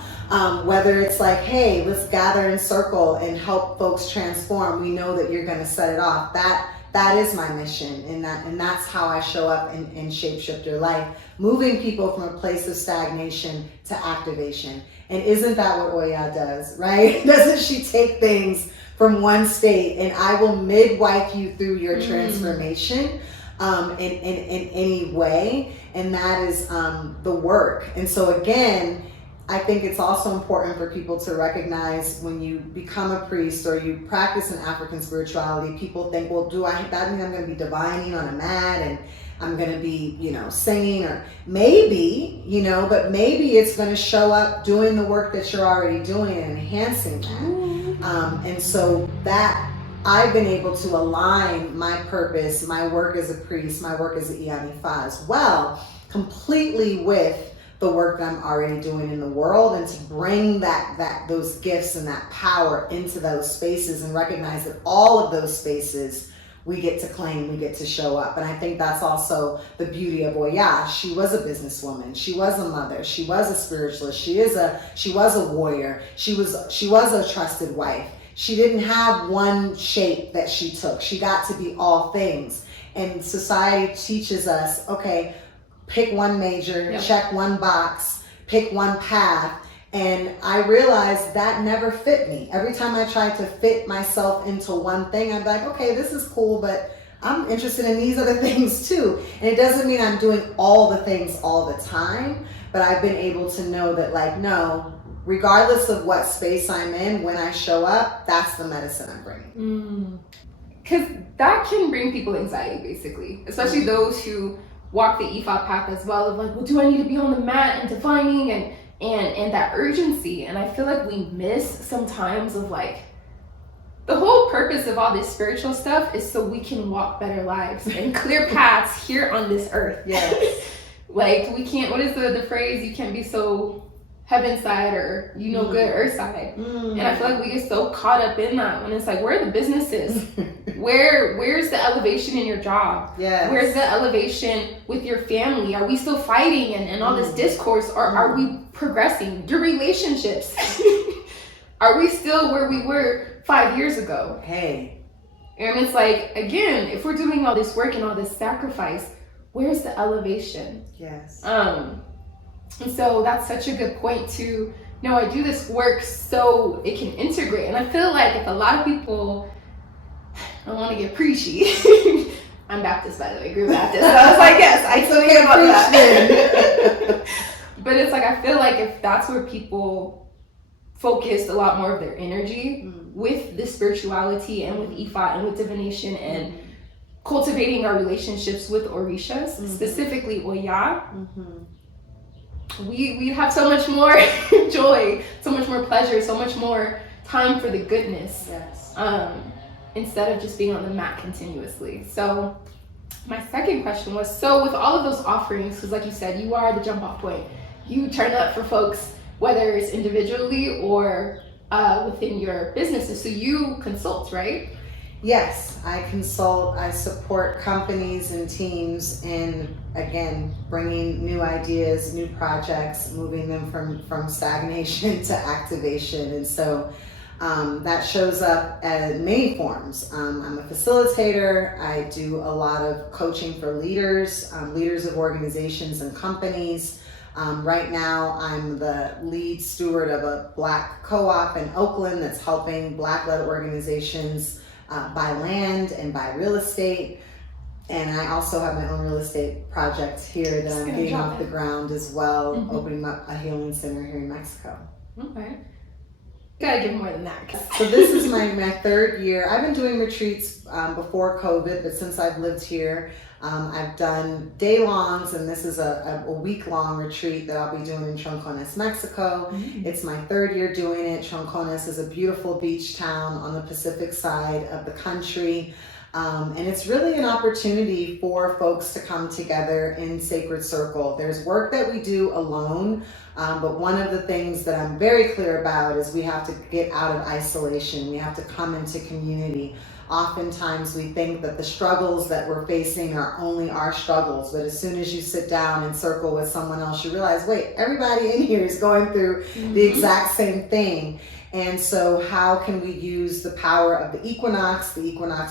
Whether it's like, hey, let's gather in circle and help folks transform, we know that you're going to set it off. That is my mission, and that's how I show up in Shapeshift Your Life, moving people from a place of stagnation to activation. And isn't that what Oya does, right? Doesn't she take things from one state, and I will midwife you through your transformation in any way, and that is the work. And so again, I think it's also important for people to recognize when you become a priest or you practice an African spirituality, people think, well, that mean I'm going to be divining on a mat and I'm going to be, you know, singing, or maybe, you know, but maybe it's going to show up doing the work that you're already doing and enhancing that. And so that I've been able to align my purpose, my work as a priest, my work as an Iyanifa as well, completely with the work that I'm already doing in the world, and to bring those gifts and that power into those spaces and recognize that all of those spaces we get to claim, we get to show up. And I think that's also the beauty of Oya. She was a businesswoman, she was a mother, she was a spiritualist, she was a warrior, she was a trusted wife. She didn't have one shape that she took. She got to be all things. And society teaches us, okay, pick one major, check one box, pick one path. And I realized that never fit me. Every time I tried to fit myself into one thing, I'd be like, okay, this is cool, but I'm interested in these other things too. And it doesn't mean I'm doing all the things all the time, but I've been able to know that, like, no, regardless of what space I'm in, when I show up, that's the medicine I'm bringing. Because that can bring people anxiety, basically, especially those who walk the Ifa path as well, of like, well, do I need to be on the mat and defining and and that urgency. And I feel like we miss sometimes of like, the whole purpose of all this spiritual stuff is so we can walk better lives and clear paths here on this earth. Yes. Like we can't, what is the phrase? You can't be so heaven side or good earth side. And I feel like we get so caught up in that when it's like, where are the businesses? Where's the elevation in your job? Yes. Where's the elevation with your family? Are we still fighting and all this discourse, or are we progressing? Your relationships, are we still where we were 5 years ago? Hey. And it's like, again, if we're doing all this work and all this sacrifice, where's the elevation? Yes. And so that's such a good point to know. I do this work so it can integrate. And I feel like if a lot of people, I don't want to get preachy. I'm Baptist, by the way, grew Baptist. So I was like, yes, I totally get about that. But it's like, I feel like if that's where people focused a lot more of their energy with the spirituality and with Ifa and with divination and cultivating our relationships with Orishas, specifically Oya, we have so much more joy, so much more pleasure, so much more time for the goodness. Yes. Instead of just being on the mat continuously. So my second question was, so with all of those offerings, because like you said, you are the jump off point. You turn up for folks, whether it's individually or within your businesses. So you consult, right? Yes, I consult. I support companies and teams in, again, bringing new ideas, new projects, moving them from stagnation to activation. And so that shows up in many forms. I'm a facilitator. I do a lot of coaching for leaders, leaders of organizations and companies. Right now, I'm the lead steward of a Black co-op in Oakland that's helping Black-led organizations buy land and buy real estate. And I also have my own real estate project here that I'm getting off the ground as well, opening up a healing center here in Mexico. Okay. Gotta give more than that. So this is my third year. I've been doing retreats before COVID, but since I've lived here, I've done day-longs, and this is a week-long retreat that I'll be doing in Troncones, Mexico. It's my third year doing it. Troncones is a beautiful beach town on the Pacific side of the country. And it's really an opportunity for folks to come together in sacred circle. There's work that we do alone, but one of the things that I'm very clear about is we have to get out of isolation. We have to come into community. Oftentimes we think that the struggles that we're facing are only our struggles, but as soon as you sit down and circle with someone else, you realize, wait, everybody in here is going through the exact same thing. And so how can we use the power of the equinox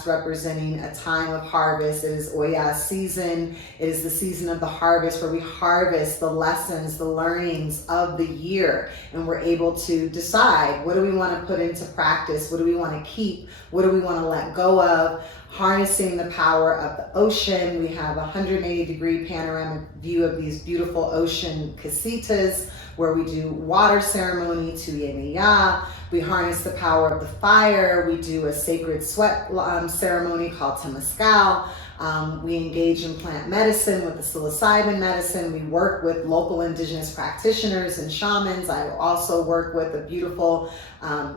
representing a time of harvest? It is Oya's season. It is the season of the harvest where we harvest the lessons, the learnings of the year. And we're able to decide, what do we want to put into practice? What do we want to keep? What do we want to let go of? Harnessing the power of the ocean. We have a 180-degree panoramic view of these beautiful ocean casitas where we do water ceremony to Yemeya. We harness the power of the fire. We do a sacred sweat ceremony called Temazcal. We engage in plant medicine with the psilocybin medicine. We work with local indigenous practitioners and shamans. I also work with a beautiful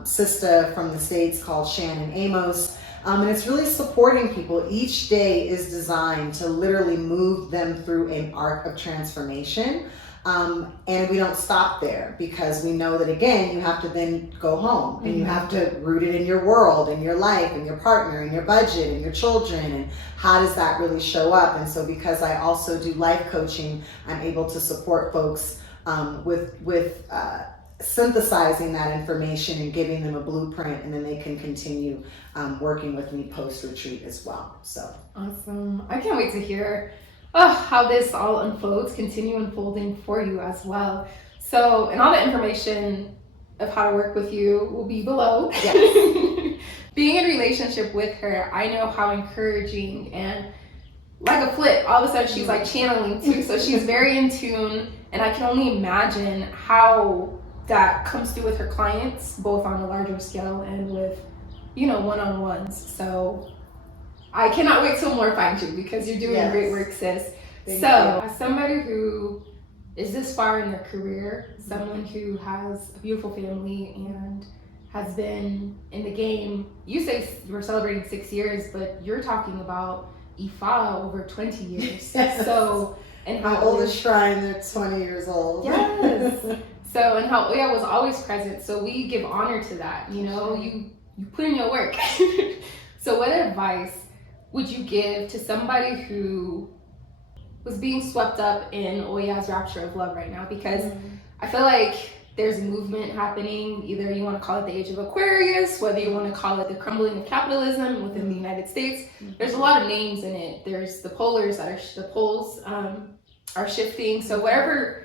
sister from the States called Shannon Amos. And it's really supporting people. Each day is designed to literally move them through an arc of transformation. And we don't stop there because we know that, again, you have to then go home and you have to root it in your world and your life and your partner and your budget and your children, and how does that really show up? And so because I also do life coaching, I'm able to support folks with synthesizing that information and giving them a blueprint, and then they can continue working with me post-retreat as well. So awesome. I can't wait to hear how this all unfolds, continue unfolding for you as well. So, and all the information of how to work with you will be below. yes. Being in relationship with her, I know how encouraging, and like a flip, all of a sudden she's like channeling too. So she's very in tune, and I can only imagine how that comes through with her clients, both on a larger scale and with, one-on-ones. So I cannot wait till more find you, because you're doing great work, sis. Thank so, you. as somebody who is this far in their career, someone who has a beautiful family and has been in the game. You say we're celebrating 6 years, but you're talking about Ifa over 20 years. Yes. So, and how old is Shrine? They're 20 years old. Yes. So, and how Oya was always present. So we give honor to that. You know, you put in your work. So what advice would you give to somebody who was being swept up in Oya's rapture of love right now? Because I feel like there's a movement happening. Either you want to call it the age of Aquarius, whether you want to call it the crumbling of capitalism within the United States. There's a lot of names in it. There's the poles are shifting. So whatever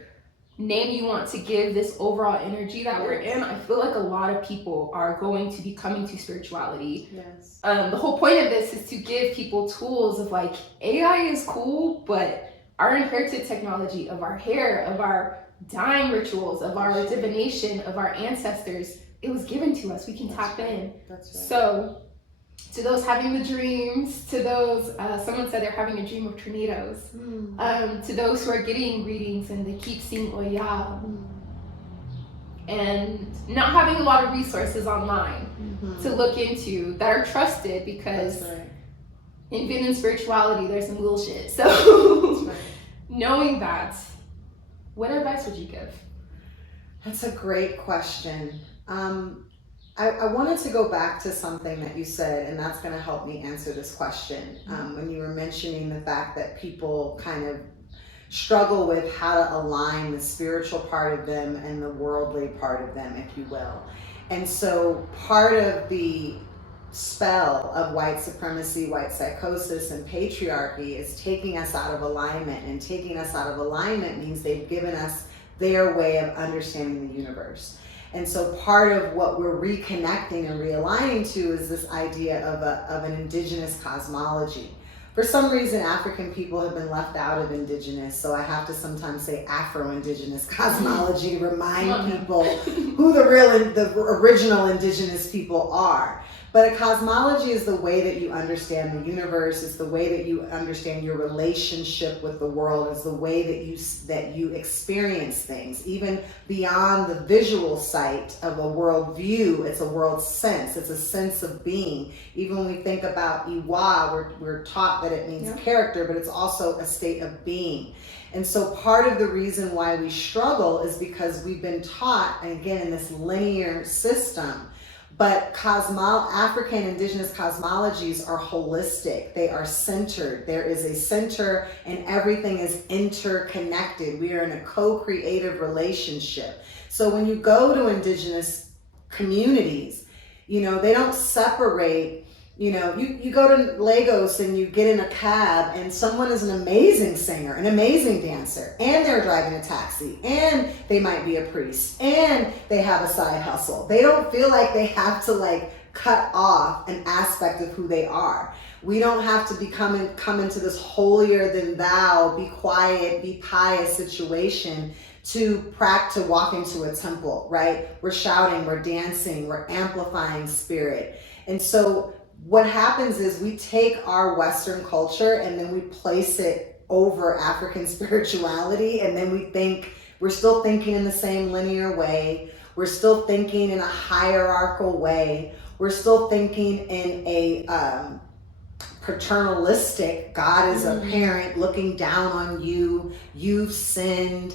name you want to give this overall energy that we're in, I feel like a lot of people are going to be coming to spirituality. Yes. The whole point of this is to give people tools of like, AI is cool, but our inherited technology of our hair, of our dyeing rituals, of our divination, of our ancestors, it was given to us. We can tap in. That's right. So to those having the dreams, to those, someone said they're having a dream of tornadoes, to those who are getting readings and they keep seeing Oya, and not having a lot of resources online to look into that are trusted, because in spirituality there's some bullshit. So knowing that, what advice would you give? That's a great question. I wanted to go back to something that you said, and that's going to help me answer this question. When you were mentioning the fact that people kind of struggle with how to align the spiritual part of them and the worldly part of them, if you will. And so part of the spell of white supremacy, white psychosis, and patriarchy is taking us out of alignment. And taking us out of alignment means they've given us their way of understanding the universe. And so part of what we're reconnecting and realigning to is this idea of an indigenous cosmology. For some reason, African people have been left out of indigenous, so I have to sometimes say Afro-indigenous cosmology to remind people who the original indigenous people are. But a cosmology is the way that you understand the universe. It's the way that you understand your relationship with the world. It's the way that you experience things, even beyond the visual sight of a world view. It's a world sense. It's a sense of being. Even when we think about Iwa, we're taught that it means character, but it's also a state of being. And so part of the reason why we struggle is because we've been taught, and again, in this linear system. But African indigenous cosmologies are holistic. They are centered. There is a center and everything is interconnected. We are in a co-creative relationship. So when you go to indigenous communities, they don't separate. You go to Lagos and you get in a cab and someone is an amazing singer, an amazing dancer, and they're driving a taxi, and they might be a priest, and they have a side hustle. They don't feel like they have to cut off an aspect of who they are. We don't have to come into this holier than thou, be quiet, be pious situation to walk into a temple, right? We're shouting, we're dancing, we're amplifying spirit. And so what happens is we take our Western culture and then we place it over African spirituality, and then we think we're still thinking in the same linear way. We're still thinking in a hierarchical way. We're still thinking in a paternalistic, God is a parent looking down on you, you've sinned.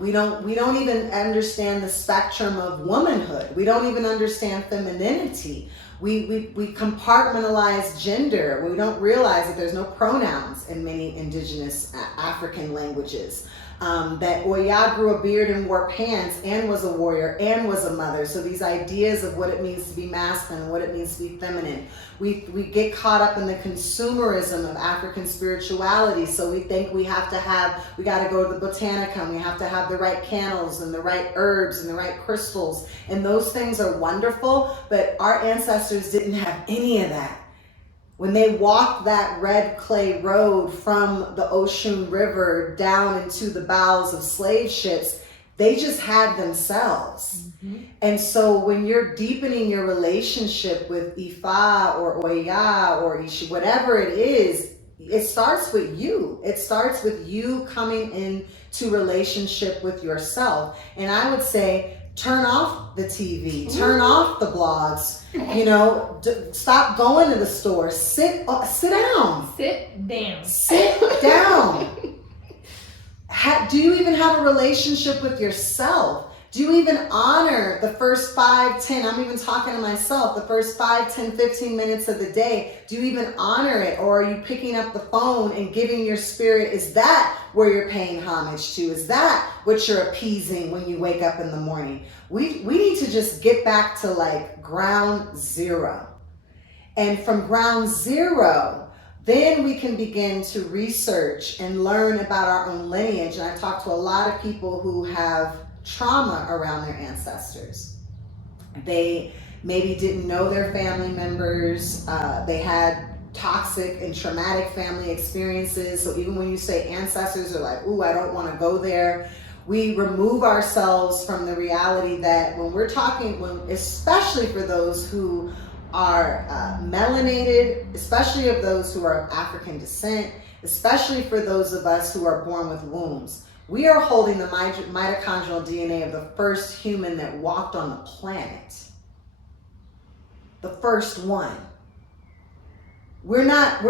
We don't even understand the spectrum of womanhood. We don't even understand femininity. We compartmentalize gender. We don't realize that there's no pronouns in many indigenous African languages. That Oya grew a beard and wore pants and was a warrior and was a mother. So these ideas of what it means to be masculine and what it means to be feminine. We get caught up in the consumerism of African spirituality. So we think we got to go to the Botanica, and we have to have the right candles and the right herbs and the right crystals. And those things are wonderful, but our ancestors didn't have any of that. When they walked that red clay road from the Oshun River down into the bowels of slave ships, they just had themselves. And so when you're deepening your relationship with Ifa or Oya or Ishi, whatever it is, it starts with you. It starts with you coming in to relationship with yourself. And I would say, turn off the TV, turn off the blogs, stop going to the store, sit down. Sit down. Sit down. Do you even have a relationship with yourself? Do you even honor the first 5, 10, I'm even talking to myself, the first 5, 10, 15 minutes of the day? Do you even honor it? Or are you picking up the phone and giving your spirit? Is that where you're paying homage to? Is that what you're appeasing when you wake up in the morning? We need to just get back to like ground zero. And from ground zero, then we can begin to research and learn about our own lineage. And I talked to a lot of people who have trauma around their ancestors. They maybe didn't know their family members. They had toxic and traumatic family experiences. So even when you say ancestors are like, ooh, I don't want to go there. We remove ourselves from the reality that when we're talking, especially for those who are melanated, especially of those who are of African descent, especially for those of us who are born with wombs, we are holding the mitochondrial DNA of the first human that walked on the planet. The first one. We're not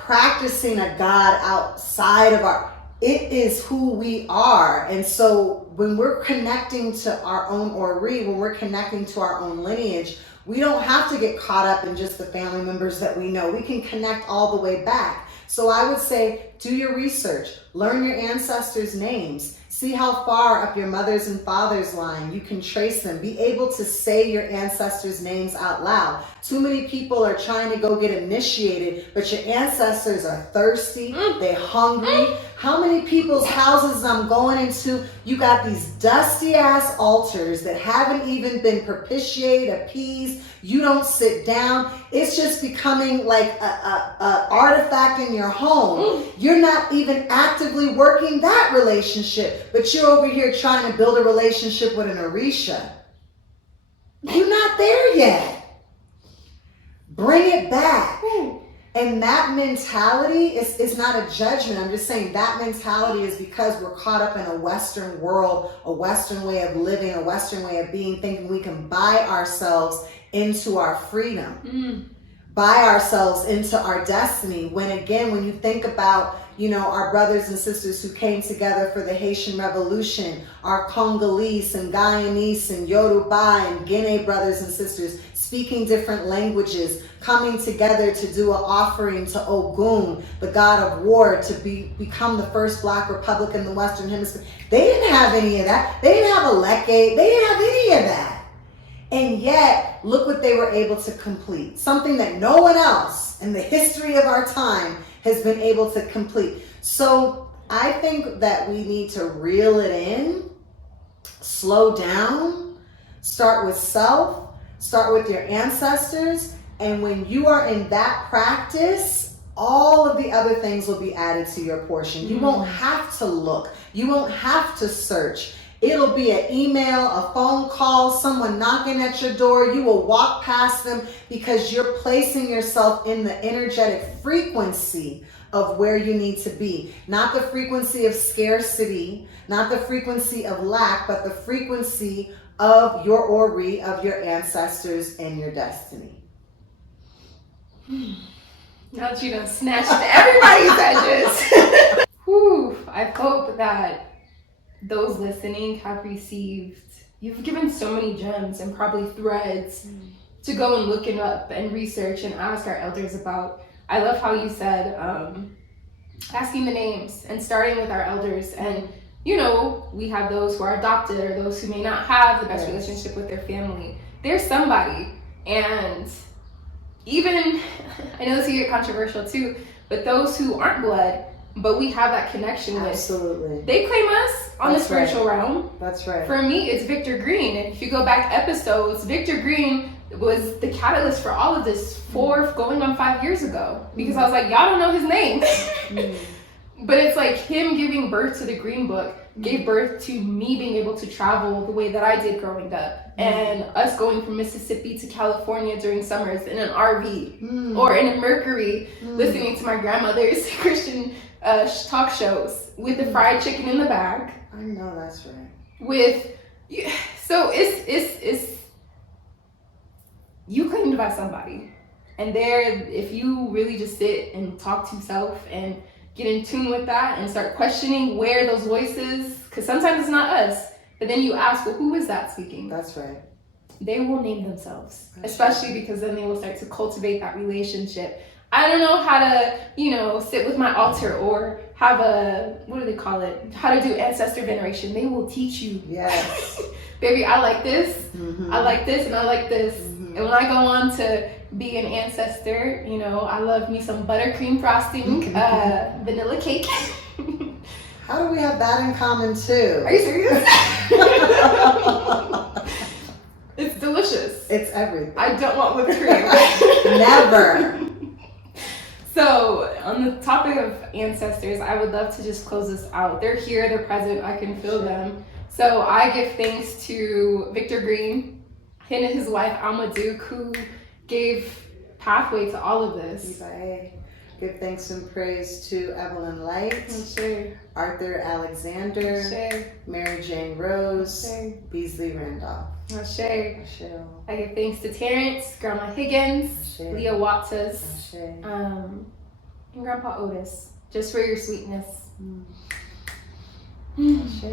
practicing a God outside of it is who we are. And so when we're connecting to our own Ori, when we're connecting to our own lineage, we don't have to get caught up in just the family members that we know. We can connect all the way back. So I would say, do your research, learn your ancestors' names, see how far up your mother's and father's line you can trace them. Be able to say your ancestors' names out loud. Too many people are trying to go get initiated, but your ancestors are thirsty, they're hungry. How many people's houses I'm going into, you got these dusty ass altars that haven't even been propitiated, appeased. You don't sit down. It's just becoming like a artifact in your home. You're not even actively working that relationship, but you're over here trying to build a relationship with an Orisha. You're not there yet. Bring it back. And that mentality is not a judgment. I'm just saying that mentality is because we're caught up in a Western world, a Western way of living, a Western way of being, thinking we can buy ourselves into our freedom, buy ourselves into our destiny. When again, when you think about, our brothers and sisters who came together for the Haitian Revolution, our Congolese and Guyanese and Yoruba and Guinea brothers and sisters speaking different languages, coming together to do an offering to Ogun, the god of war, to become the first Black republic in the Western Hemisphere. They didn't have any of that. They didn't have a Leke. They didn't have any of that. And yet, look what they were able to complete. Something that no one else in the history of our time has been able to complete. So I think that we need to reel it in, slow down, start with self, start with your ancestors. And when you are in that practice, all of the other things will be added to your portion. You won't have to look. You won't have to search. It'll be an email, a phone call, someone knocking at your door. You will walk past them because you're placing yourself in the energetic frequency of where you need to be. Not the frequency of scarcity, not the frequency of lack, but the frequency of your Ori, of your ancestors and your destiny. Now that you done snatched everybody's edges. Whew, I hope that those listening have received, you've given so many gems and probably threads to go and look it up and research and ask our elders about. I love how you said asking the names and starting with our elders. And we have those who are adopted or those who may not have the best relationship with their family. There's somebody. And even, I know this will get controversial too, but those who aren't blood, but we have that connection with. Absolutely. They claim us on the spiritual realm. That's right. For me, it's Victor Green. And if you go back episodes, Victor Green was the catalyst for all of this going on 5 years ago. Because I was like, y'all don't know his name. But it's like him giving birth to the Green Book gave birth to me being able to travel the way that I did growing up. And us going from Mississippi to California during summers in an RV or in a Mercury, listening to my grandmother's Christian talk shows with the fried chicken in the back. I know that's right. So it's you claimed by somebody, and if you really just sit and talk to yourself and get in tune with that and start questioning where those voices, because sometimes it's not us, but then you ask, well, who is that speaking? That's right. They will name themselves, especially because then they will start to cultivate that relationship. I don't know how to, sit with my altar or have what do they call it? How to do ancestor veneration. They will teach you. Yes. Baby, I like this. Mm-hmm. I like this and I like this. Mm-hmm. And when I go on to be an ancestor, I love me some buttercream frosting, vanilla cake. How do we have that in common too? Are you serious? It's delicious. It's everything. I don't want whipped cream. Never. So, on the topic of ancestors, I would love to just close this out. They're here, they're present, I can feel them. So, I give thanks to Victor Green, him and his wife, Alma Duke, who gave pathway to all of this. Give thanks and praise to Evelyn Light, Sure. Arthur Alexander, Sure. Mary Jane Rose, Sure. Beasley Randolph. Sure. Ashe. I give thanks to Terrence, Grandma Higgins, Ashe. Leah Wattas, Ashe. and Grandpa Otis, just for your sweetness. Ashe.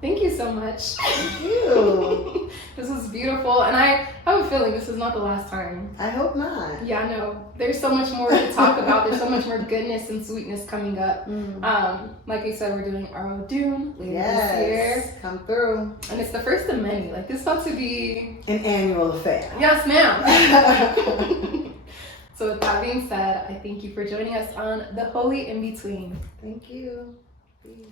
Thank you so much. Thank you. This was beautiful, and I have a feeling this is not the last time. I hope not. Yeah, I know. There's so much more to talk about. There's so much more goodness and sweetness coming up. Like we said, we're doing Oya Odun later this year. Come through. And it's the first of many. Like, this is about to be An annual affair. Yes, ma'am. So with that being said, I thank you for joining us on The Holy In Between. Thank you. Peace.